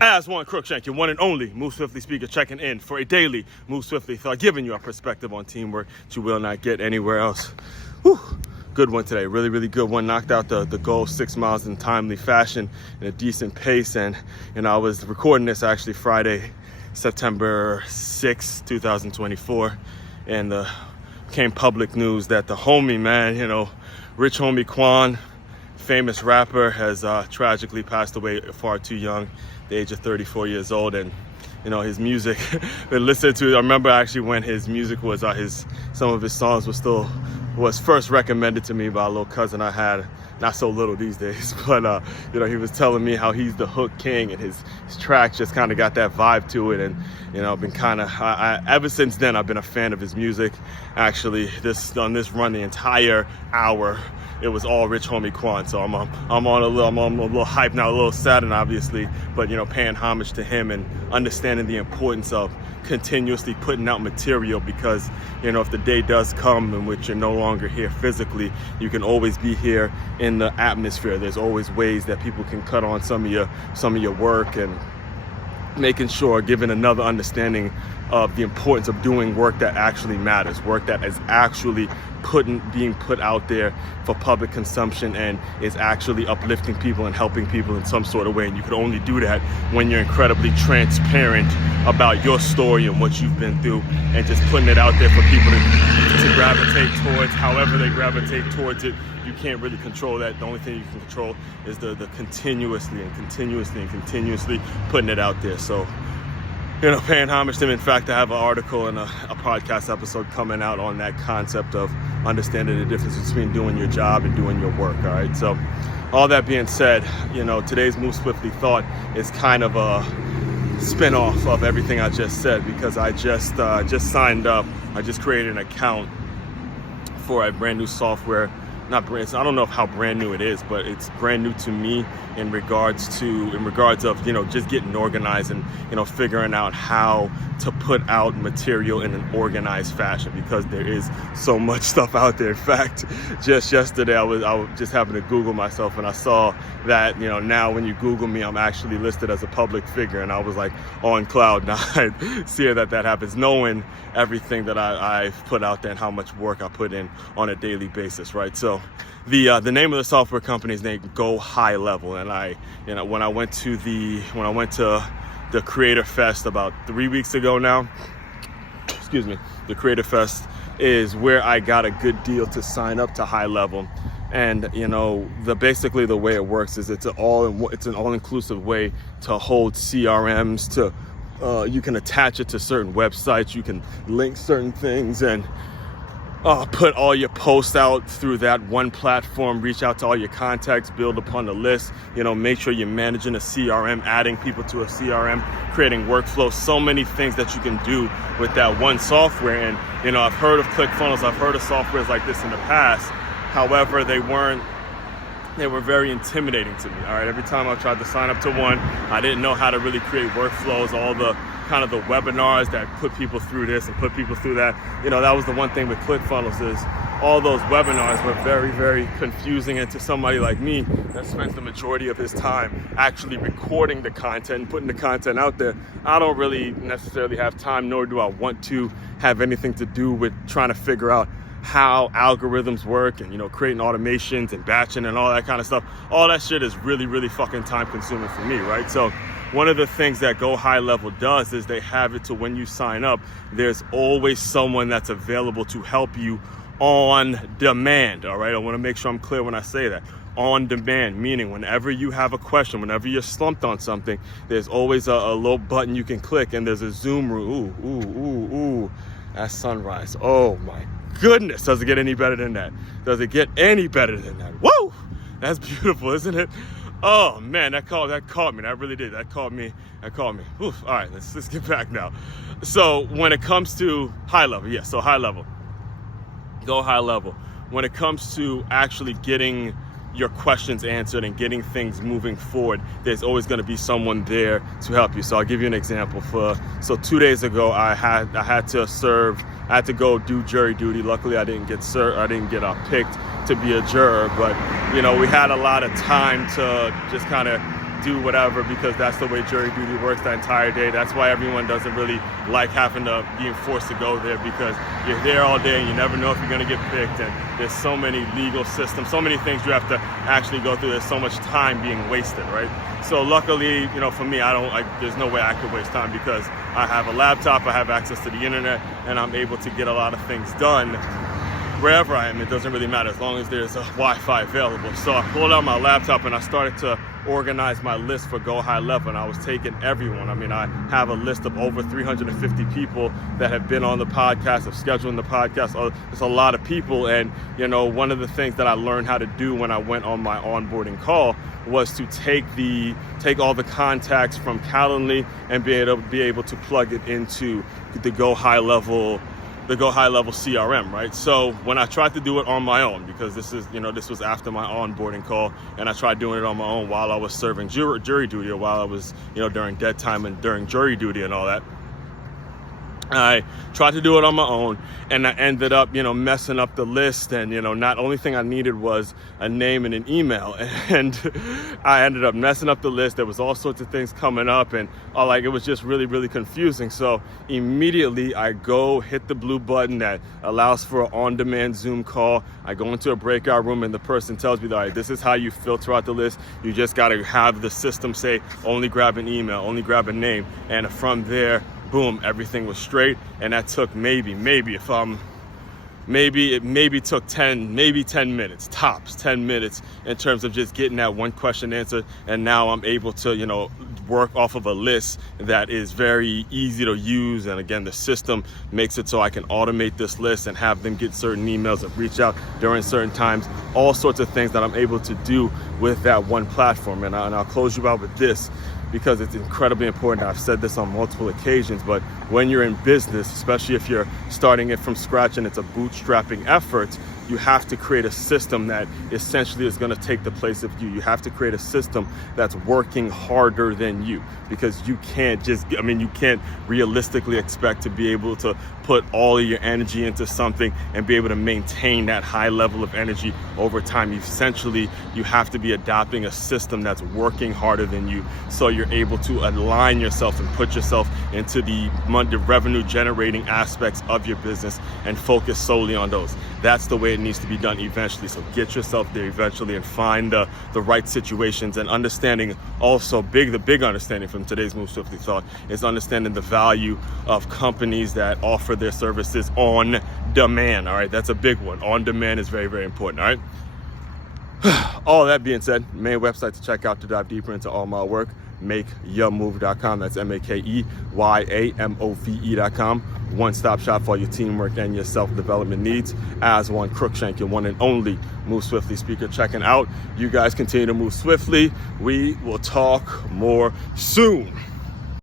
Aswand, Cruickshank, your one and only Move Swiftly speaker, checking in for a daily Move Swiftly thought, giving you a perspective on teamwork that you will not get anywhere else. Whew. Good one today, really, really good one. Knocked out the goal 6 miles in timely fashion in a decent pace. And, I was recording this actually Friday, September 6, 2024. And came public news that the homie, man, rich homie Quan, famous rapper, has tragically passed away far too young, the age of 34 years old. And his music been listened to. I remember actually when his music was some of his songs was first recommended to me by a little cousin I had, not so little these days, but he was telling me how he's the hook king, and his tracks just kind of got that vibe to it. And I've been ever since then I've been a fan of his music. Actually, on this run, the entire hour, it was all rich homie Quan. So I'm a little hyped now, a little saddened obviously, but paying homage to him and understanding the importance of continuously putting out material, because if the day does come in which you're no longer here physically, you can always be here in the atmosphere. There's always ways that people can cut on some of your work, and making sure, giving another understanding of the importance of doing work that actually matters, work that is actually being put out there for public consumption and is actually uplifting people and helping people in some sort of way. And you can only do that when you're incredibly transparent about your story and what you've been through, and just putting it out there for people to gravitate towards. However they gravitate towards it, you can't really control that. The only thing you can control is the continuously putting it out there. So paying homage to him. In fact, I have an article and a podcast episode coming out on that concept of understanding the difference between doing your job and doing your work. All right. So all that being said, today's Move Swiftly thought is kind of a spin-off of everything I just said, because I just signed up. I just created an account for a brand new software. I don't know how brand new it is, but it's brand new to me in regards of just getting organized and figuring out how to put out material in an organized fashion, because there is so much stuff out there. In fact, just yesterday I was just having to Google myself, and I saw that now when you Google me, I'm actually listed as a public figure, and I was like on cloud nine seeing that happens, knowing everything that I've put out there and how much work I put in on a daily basis, right? So the name of the software company is named 𝐂𝐻𝐿, and when I went to the Creator Fest about 3 weeks ago now, the Creator Fest is where I got a good deal to sign up to 𝐻𝐿. And basically the way it works is it's an all-inclusive way to hold CRMs, to you can attach it to certain websites, you can link certain things, and put all your posts out through that one platform, reach out to all your contacts, build upon the list, make sure you're managing a CRM, adding people to a CRM, creating workflows, so many things that you can do with that one software. And I've heard of ClickFunnels, I've heard of softwares like this in the past. However, they were very intimidating to me. All right, every time I tried to sign up to one, I didn't know how to really create workflows, all the kind of the webinars that put people through this and put people through that. That was the one thing with ClickFunnels, is all those webinars were very, very confusing. And to somebody like me that spends the majority of his time actually recording the content and putting the content out there, I don't really necessarily have time, nor do I want to have anything to do with trying to figure out how algorithms work and creating automations and batching and all that kind of stuff. All that shit is really, really fucking time consuming for me, right? So one of the things that 𝐂𝐻𝐿 does is they have it to when you sign up, there's always someone that's available to help you on demand. All right, I want to make sure I'm clear when I say that. On demand, meaning whenever you have a question, whenever you're slumped on something, there's always a little button you can click, and there's a Zoom room. Ooh, that's sunrise. Oh my goodness, does it get any better than that? Does it get any better than that? Whoa, that's beautiful, isn't it? Oh man, that caught me. That really did. That caught me. Oof. All right, let's get back now. So when it comes to 𝐻𝐿, so 𝐻𝐿, 𝐂𝐻𝐿. When it comes to actually getting your questions answered and getting things moving forward, there's always going to be someone there to help you. So I'll give you an example. So 2 days ago, I had to go do jury duty. Luckily, I didn't get picked to be a juror, but we had a lot of time to just kind of do whatever, because that's the way jury duty works the entire day. That's why everyone doesn't really like having to being forced to go there, because you're there all day and you never know if you're going to get picked, and there's so many legal systems, so many things you have to actually go through. There's so much time being wasted, right? So luckily, you know, for me, there's no way I could waste time, because I have a laptop, I have access to the internet, and I'm able to get a lot of things done wherever I am. It doesn't really matter as long as there's a Wi-Fi available. So I pulled out my laptop and I started to organize my list for 𝐂𝐍𝐉𝐎, and I was taking everyone. I mean, I have a list of over 350 people that have been on the podcast, have scheduled the podcast. It's a lot of people, and you know, one of the things that I learned how to do when I went on my onboarding call was to take all the contacts from Calendly and be able to plug it into the 𝐂𝐍𝐉𝐎 CRM, right? So when I tried to do it on my own, because this was after my onboarding call, and I tried doing it on my own while I was serving jury duty, or while I was, you know, during dead time and during jury duty and all that. I tried to do it on my own, and I ended up, you know, messing up the list. And, you know, not only thing I needed was a name and an email, and I ended up messing up the list. There was all sorts of things coming up, and it was just really, really confusing. So immediately I go hit the blue button that allows for an on-demand Zoom call. I go into a breakout room, and the person tells me, all right, this is how you filter out the list. You just got to have the system say, only grab an email, only grab a name. And from there, boom, everything was straight. And that took maybe it took 10 minutes, tops 10 minutes, in terms of just getting that one question answered. And now I'm able to, you know, work off of a list that is very easy to use. And again, the system makes it so I can automate this list and have them get certain emails and reach out during certain times, all sorts of things that I'm able to do with that one platform. And I'll close you out with this, because it's incredibly important. I've said this on multiple occasions, but when you're in business, especially if you're starting it from scratch and it's a bootstrapping effort, you have to create a system that essentially is going to take the place of you. You have to create a system that's working harder than you, because you can't you can't realistically expect to be able to put all of your energy into something and be able to maintain that high level of energy over time. You have to be adopting a system that's working harder than you, so you're able to align yourself and put yourself into the revenue generating aspects of your business and focus solely on those. That's the way it needs to be done eventually. So get yourself there eventually, and find the right situations. And understanding also, the big understanding from today's Move Swiftly Thought is understanding the value of companies that offer their services on demand. All right, that's a big one. On demand is very, very important. All right. All that being said, main website to check out to dive deeper into all my work, MakeYaMove.com. That's MakeYaMove.com. One-stop shop for your teamwork and your self-development needs. Aswand, Cruickshank, your one and only Move Swiftly speaker, checking out. You guys continue to move swiftly. We will talk more soon.